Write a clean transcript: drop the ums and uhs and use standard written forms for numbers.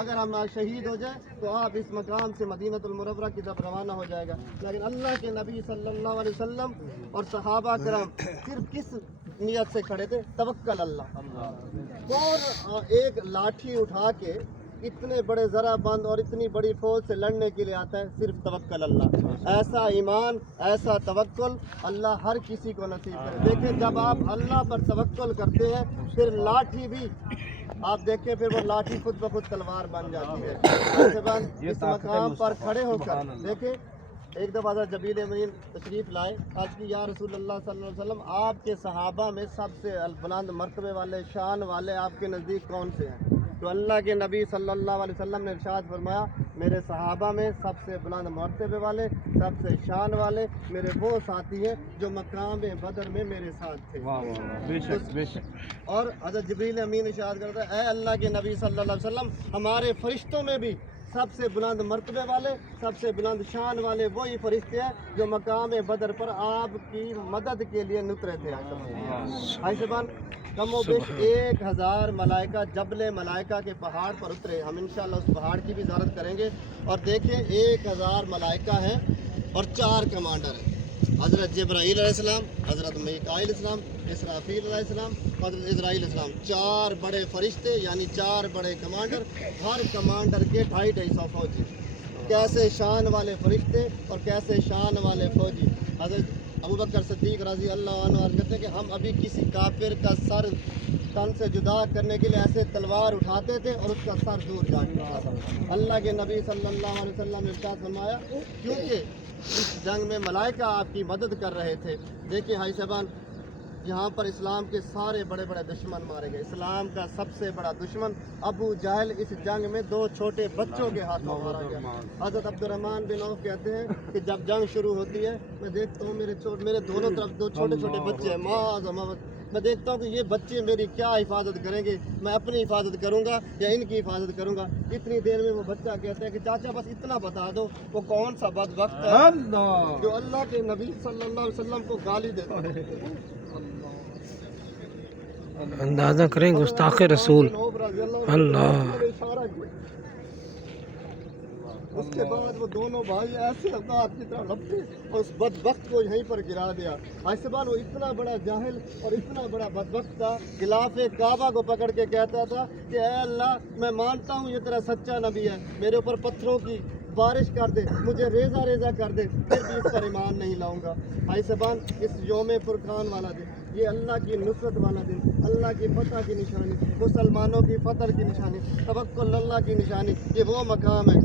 اگر ہم آج شہید ہو جائیں تو آپ اس مقام سے مدینۃ المنورہ کی طرف روانہ ہو جائے گا. لیکن اللہ کے نبی صلی اللہ علیہ وسلم اور صحابہ کرام صرف کس نیت سے کھڑے تھے؟ توکل اللہ. کون ایک لاٹھی اٹھا کے اتنے بڑے ذرا بند اور اتنی بڑی فوج سے لڑنے کے لیے آتا ہے؟ صرف توکل اللہ. ایسا ایمان، ایسا توکل اللہ ہر کسی کو نصیب کرے. دیکھیں جب آپ اللہ پر توکل کرتے ہیں پھر لاٹھی بھی آپ دیکھیں پھر وہ لاٹھی خود بخود تلوار بن جاتی ہے. ایسے بند اس مقام پر کھڑے ہو کر دیکھیں. ایک دفعہ حضرت جبریل امین تشریف لائے. آج کی یا رسول اللہ صلی اللہ علیہ وسلم آپ کے صحابہ میں سب سے بلند مرتبے والے شان والے آپ کے نزدیک کون سے ہیں؟ تو اللہ کے نبی صلی اللہ علیہ وسلم نے ارشاد فرمایا میرے صحابہ میں سب سے بلند مرتبے والے، سب سے شان والے میرے وہ ساتھی ہیں جو مقام بدر میں میرے ساتھ تھے. اور حضرت جبریل امین ارشاد کرتا ہے اے اللہ کے نبی صلی اللہ علیہ وسلم ہمارے فرشتوں میں بھی سب سے بلند مرتبے والے، سب سے بلند شان والے وہی فرشتے ہیں جو مقام بدر پر آپ کی مدد کے لیے اترے تھے. حیثبان کم و بیش 1000 ملائکہ جبل ملائکہ کے پہاڑ پر اترے. ہم انشاءاللہ اس پہاڑ کی بھی زیارت کریں گے. اور دیکھیں 1000 ملائکہ ہیں اور 4 کمانڈر ہیں. حضرت جبرائیل علیہ السلام، حضرت میکائیل علیہ السلام، اسرافیل علیہ السلام، حضرت اسرائیل علیہ السلام. 4 بڑے فرشتے یعنی 4 بڑے کمانڈر. ہر کمانڈر کے 250 فوجی. کیسے شان والے فرشتے اور کیسے شان والے فوجی. حضرت ابوبکر صدیق رضی اللہ عنہ عرض کرتے ہیں کہ ہم ابھی کسی کافر کا سر تن سے جدا کرنے کے لیے ایسے تلوار اٹھاتے تھے اور اس کا سر دور جاتا تھا. اللہ کے نبی صلی اللہ علیہ وسلم نے ارشاد فرمایا کیونکہ اس جنگ میں ملائکہ آپ کی مدد کر رہے تھے. دیکھیں بھائی صاحبان یہاں پر اسلام کے سارے بڑے بڑے دشمن مارے گئے. اسلام کا سب سے بڑا دشمن ابو جہل اس جنگ میں 2 چھوٹے بچوں کے ہاتھوں مارا گیا. حضرت عبد الرحمن بن عوف کہتے ہیں کہ جب جنگ شروع ہوتی ہے میں دیکھتا ہوں میرے دونوں طرف 2 چھوٹے چھوٹے بچے ہیں. میں دیکھتا ہوں کہ یہ بچے میری کیا حفاظت کریں گے، میں اپنی حفاظت کروں گا یا ان کی حفاظت کروں گا. اتنی دیر میں وہ بچہ کہتا ہے کہ چاچا بس اتنا بتا دو وہ کون سا بدبخت ہے جو اللہ کے نبی صلی اللہ علیہ وسلم کو گالی دیتا ہے. اندازہ کریں گستاخ رسول اللہ. اس کے بعد وہ دونوں بھائی ایسے اللہ کی طرح لپٹے اور اس بدبخت کو یہیں پر گرا دیا. حیثبان وہ اتنا بڑا جاہل اور اتنا بڑا بدبخت تھا غلاف کعبہ کو پکڑ کے کہتا تھا کہ اے اللہ میں مانتا ہوں یہ تیرا سچا نبی ہے، میرے اوپر پتھروں کی بارش کر دے، مجھے ریزہ ریزہ کر دے، پھر بھی اس پر ایمان نہیں لاؤں گا. حیثبان اس یوم فرقان والا دن، یہ اللہ کی نصرت والا دن، اللہ کی فتح کی نشانی، مسلمانوں کی فتح کی نشانی، توکل اللہ کی نشانی، یہ وہ مقام ہے